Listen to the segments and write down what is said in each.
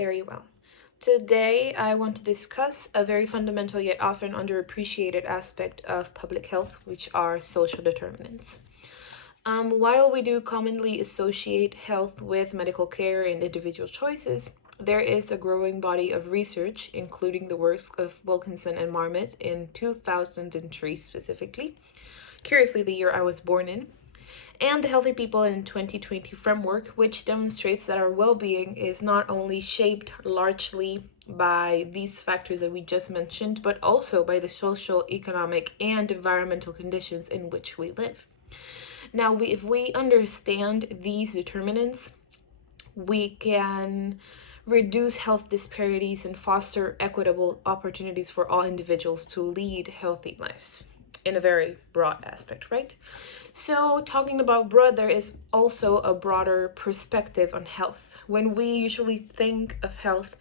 Very well. Today, I want to discuss a very fundamental yet often underappreciated aspect of public health, which are social determinants. While we do commonly associate health with medical care and individual choices, there is a growing body of research, including the works of Wilkinson and Marmot in 2003 specifically, curiously the year I was born in, and the Healthy People in 2020 framework, which demonstrates that our well being is not only shaped largely by these factors that we just mentioned, but also by the social, economic, and environmental conditions in which we live. Now, if we understand these determinants, we can reduce health disparities and foster equitable opportunities for all individuals to lead healthy lives in a very broad aspect, right? So, talking about broad, there is also a broader perspective on health. When we usually think of health,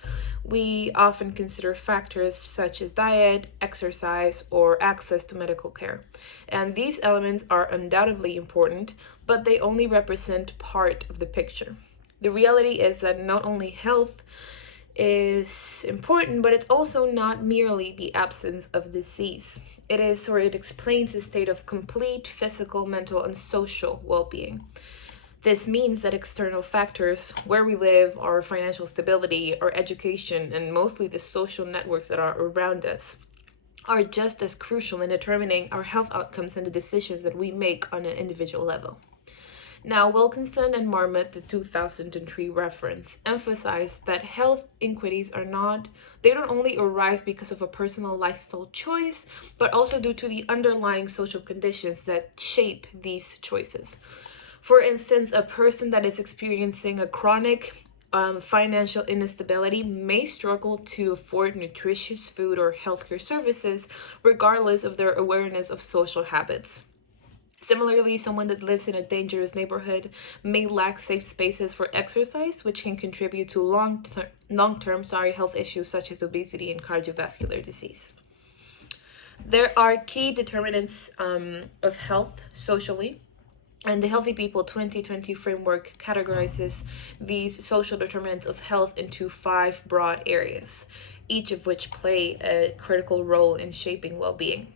we often consider factors such as diet, exercise, or access to medical care. And these elements are undoubtedly important, but they only represent part of the picture. The reality is that not only health is important, but it's also not merely the absence of disease. It explains a state of complete physical, mental, and social well being. This means that external factors, where we live, our financial stability, our education, and mostly the social networks that are around us, are just as crucial in determining our health outcomes and the decisions that we make on an individual level. Now, Wilkinson and Marmot, the 2003 reference, emphasized that health inequities they don't only arise because of a personal lifestyle choice, but also due to the underlying social conditions that shape these choices. For instance, a person that is experiencing a chronic financial instability may struggle to afford nutritious food or healthcare services, regardless of their awareness of social habits. Similarly, someone that lives in a dangerous neighborhood may lack safe spaces for exercise, which can contribute to long-term health issues such as obesity and cardiovascular disease. There are key determinants of health socially, and the Healthy People 2020 framework categorizes these social determinants of health into 5 broad areas, each of which play a critical role in shaping well-being.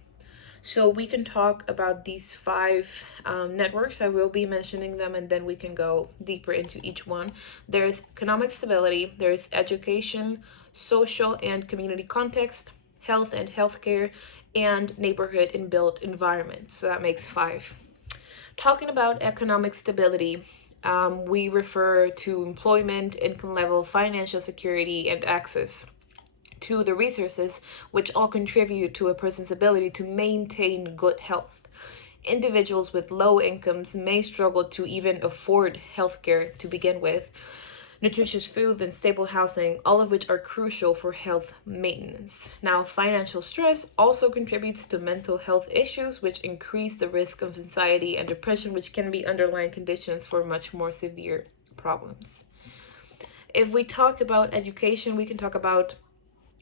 So we can talk about these 5 networks. I will be mentioning them and then we can go deeper into each one. There's economic stability, there's education, social and community context, health and healthcare, and neighborhood and built environment. So that makes 5. Talking about economic stability, we refer to employment, income level, financial security, and access to the resources, which all contribute to a person's ability to maintain good health. Individuals with low incomes may struggle to even afford healthcare to begin with, nutritious food, and stable housing, all of which are crucial for health maintenance. Now, financial stress also contributes to mental health issues, which increase the risk of anxiety and depression, which can be underlying conditions for much more severe problems. If we talk about education, we can talk about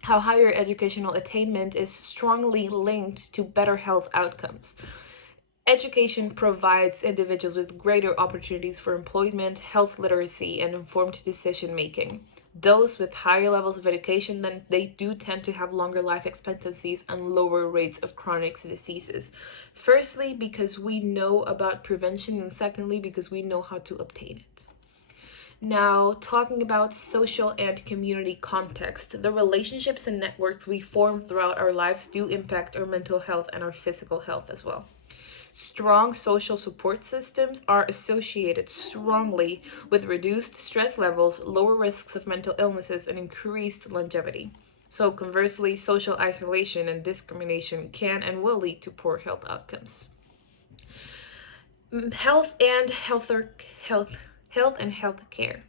how higher educational attainment is strongly linked to better health outcomes. Education provides individuals with greater opportunities for employment, health literacy, and informed decision making. Those with higher levels of education, then they do tend to have longer life expectancies and lower rates of chronic diseases. Firstly, because we know about prevention, and secondly, because we know how to obtain it. Now, talking about social and community context, the relationships and networks we form throughout our lives do impact our mental health and our physical health as well. Strong social support systems are associated strongly with reduced stress levels, lower risks of mental illnesses, and increased longevity. So, conversely, social isolation and discrimination can and will lead to poor health outcomes. Health and health care.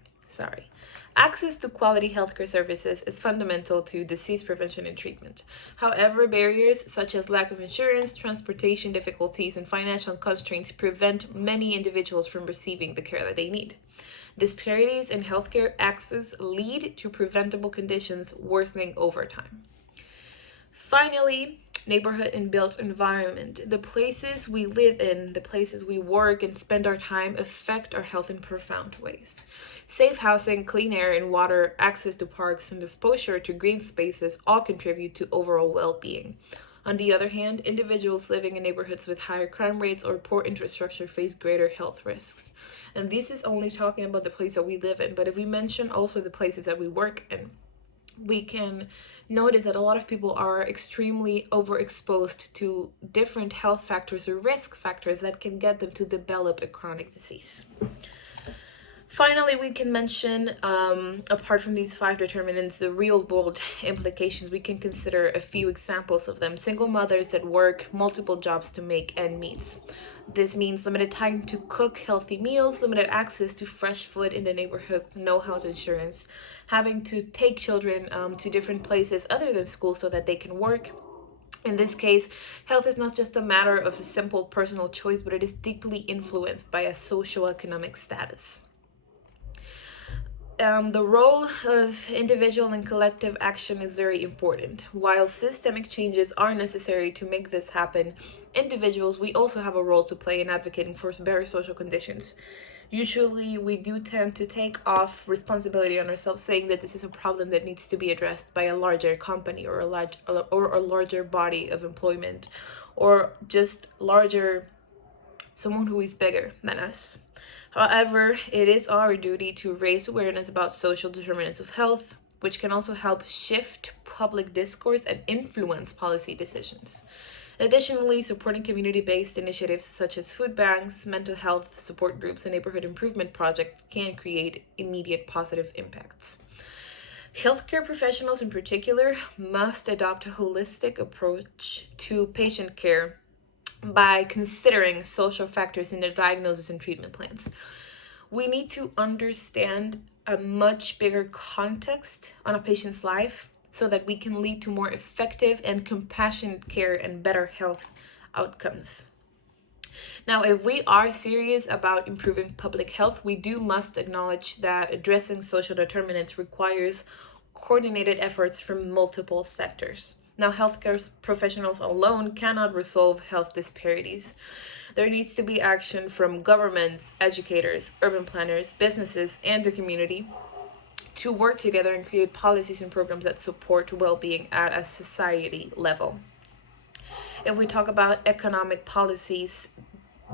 Access to quality healthcare services is fundamental to disease prevention and treatment. However, barriers such as lack of insurance, transportation difficulties, and financial constraints prevent many individuals from receiving the care that they need. Disparities in healthcare access lead to preventable conditions worsening over time. Finally, neighborhood and built environment. The places we live in, the places we work and spend our time affect our health in profound ways. Safe housing, clean air and water, access to parks, and exposure to green spaces all contribute to overall well being. On the other hand, individuals living in neighborhoods with higher crime rates or poor infrastructure face greater health risks. And this is only talking about the place that we live in, but if we mention also the places that we work in, we can notice that a lot of people are extremely overexposed to different health factors or risk factors that can get them to develop a chronic disease. Finally, we can mention, apart from these 5 determinants, the real world implications. We can consider a few examples of them. Single mothers that work multiple jobs to make ends meet. This means limited time to cook healthy meals, limited access to fresh food in the neighborhood, no house insurance, having to take children to different places other than school so that they can work. In this case, health is not just a matter of a simple personal choice, but it is deeply influenced by a socioeconomic status. The role of individual and collective action is very important. While systemic changes are necessary to make this happen, individuals, we also have a role to play in advocating for better social conditions. Usually, we do tend to take off responsibility on ourselves, saying that this is a problem that needs to be addressed by a larger company or a larger body of employment, or just larger someone who is bigger than us. However, it is our duty to raise awareness about social determinants of health, which can also help shift public discourse and influence policy decisions. Additionally, supporting community-based initiatives such as food banks, mental health support groups, and neighborhood improvement projects can create immediate positive impacts. Healthcare professionals in particular must adopt a holistic approach to patient care by considering social factors in their diagnosis and treatment plans. We need to understand a much bigger context on a patient's life so that we can lead to more effective and compassionate care and better health outcomes. Now, if we are serious about improving public health, we must acknowledge that addressing social determinants requires coordinated efforts from multiple sectors. Now, healthcare professionals alone cannot resolve health disparities. There needs to be action from governments, educators, urban planners, businesses, and the community to work together and create policies and programs that support well-being at a society level. If we talk about economic policies,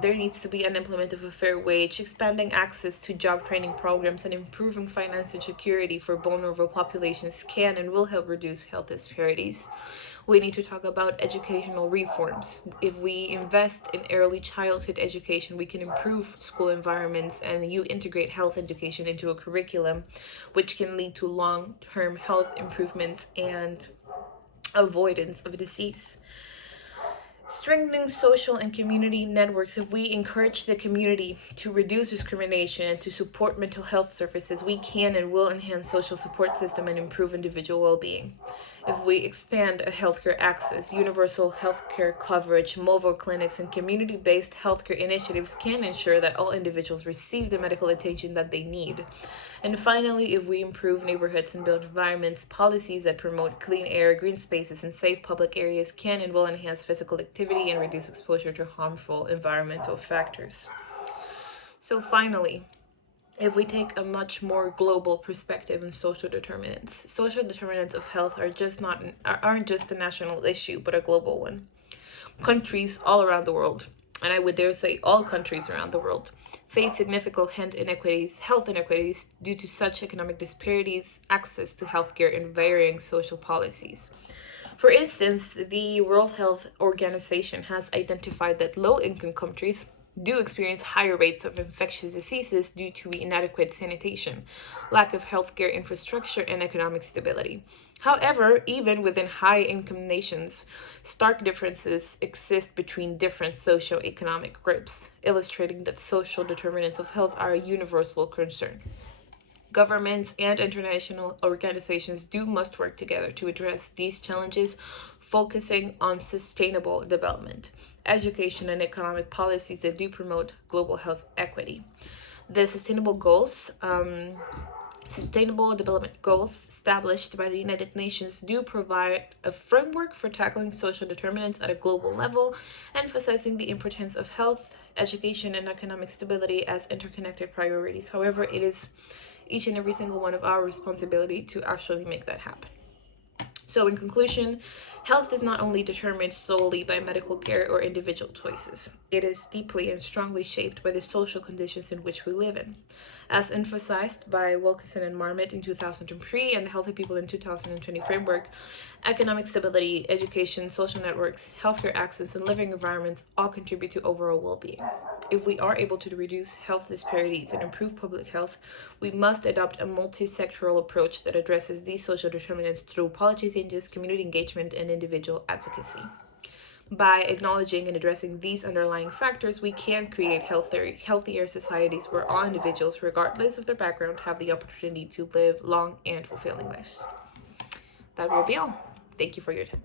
there needs to be an implement of a fair wage, expanding access to job training programs, and improving financial security for vulnerable populations can and will help reduce health disparities. We need to talk about educational reforms. If we invest in early childhood education, we can improve school environments and you integrate health education into a curriculum, which can lead to long-term health improvements and avoidance of disease. Strengthening social and community networks. If we encourage the community to reduce discrimination and to support mental health services, we can and will enhance social support system and improve individual well-being. If we expand a healthcare access, universal healthcare coverage, mobile clinics, and community-based healthcare initiatives can ensure that all individuals receive the medical attention that they need. And finally, if we improve neighborhoods and build environments, policies that promote clean air, green spaces, and safe public areas can and will enhance physical activity and reduce exposure to harmful environmental factors. So finally, if we take a much more global perspective on social determinants of health aren't just a national issue, but a global one. Countries all around the world, and I would dare say all countries around the world, face significant health inequities due to such economic disparities, access to healthcare, and varying social policies. For instance, the World Health Organization has identified that low-income countries do experience higher rates of infectious diseases due to inadequate sanitation, lack of healthcare infrastructure, and economic stability. However, even within high-income nations, stark differences exist between different socioeconomic groups, illustrating that social determinants of health are a universal concern. Governments and international organizations must work together to address these challenges, focusing on sustainable development, education, and economic policies that do promote global health equity. The sustainable goals Sustainable Development Goals established by the United Nations do provide a framework for tackling social determinants at a global level, emphasizing the importance of health, education, and economic stability as interconnected priorities. However, it is each and every single one of our responsibility to actually make that happen. So, in conclusion, health is not only determined solely by medical care or individual choices, it is deeply and strongly shaped by the social conditions in which we live in. As emphasized by Wilkinson and Marmot in 2003 and the Healthy People in 2020 framework, economic stability, education, social networks, healthcare access, and living environments all contribute to overall well being. If we are able to reduce health disparities and improve public health, we must adopt a multi-sectoral approach that addresses these social determinants through policy changes, community engagement, and individual advocacy. By acknowledging and addressing these underlying factors, we can create healthier societies where all individuals, regardless of their background, have the opportunity to live long and fulfilling lives. That will be all. Thank you for your time.